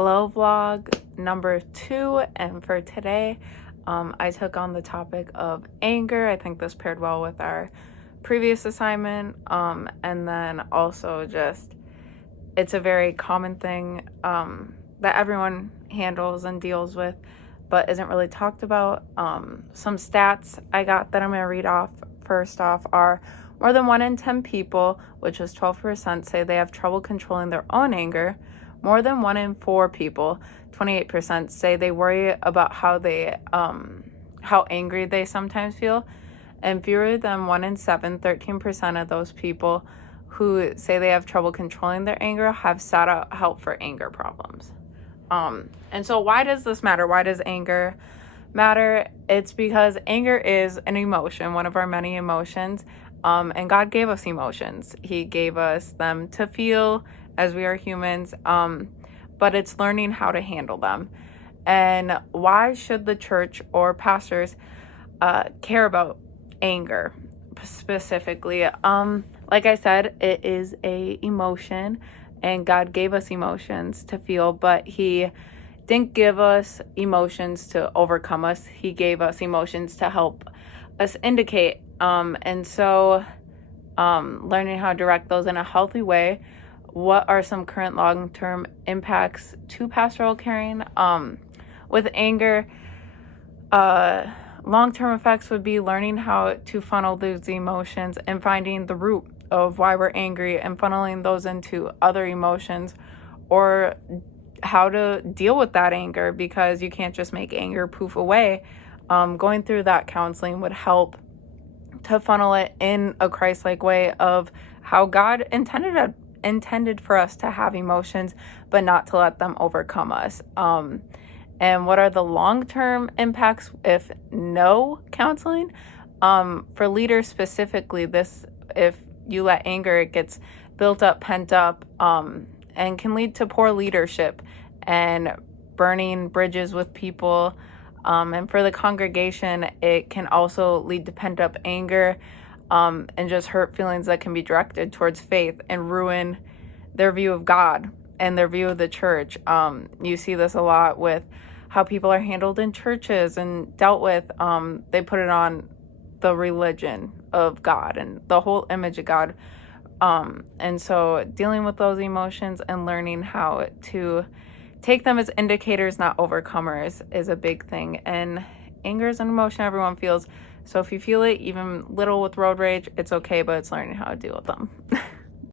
Hello vlog number 2, and for today I took on the topic of anger. I think this paired well with our previous assignment, and then also just it's a very common thing that everyone handles and deals with but isn't really talked about. Some stats I got that I'm going to read off first off are more than 1 in 10 people, which is 12%, say they have trouble controlling their own anger. More than 1 in 4 people, 28%, say they worry about how angry they sometimes feel. And fewer than 1 in 7, 13% of those people who say they have trouble controlling their anger have sought out help for anger problems. And so why does this matter? Why does anger matter? It's because anger is an emotion, one of our many emotions. And God gave us emotions. He gave us them to feel as we are humans, but it's learning how to handle them. And why should the church or pastors care about anger specifically? Like I said, it is a emotion, and God gave us emotions to feel, but He didn't give us emotions to overcome us. He gave us emotions to help us indicate. And so learning how to direct those in a healthy way. What are some current long-term impacts to pastoral caring? With anger, long-term effects would be learning how to funnel those emotions and finding the root of why we're angry and funneling those into other emotions, or how to deal with that anger, because you can't just make anger poof away. Going through that counseling would help to funnel it in a Christ-like way of how God intended for us to have emotions, but not to let them overcome us. And what are the long-term impacts if no counseling? For leaders specifically, if you let anger, it gets built up, pent up, and can lead to poor leadership and burning bridges with people. And for the congregation, it can also lead to pent up anger and just hurt feelings that can be directed towards faith and ruin their view of God and their view of the church. You see this a lot with how people are handled in churches and dealt with. They put it on the religion of God and the whole image of God. And so dealing with those emotions and learning how to take them as indicators, not overcomers, is a big thing. And anger is an emotion everyone feels. So if you feel it, even little with road rage, it's okay, but it's learning how to deal with them.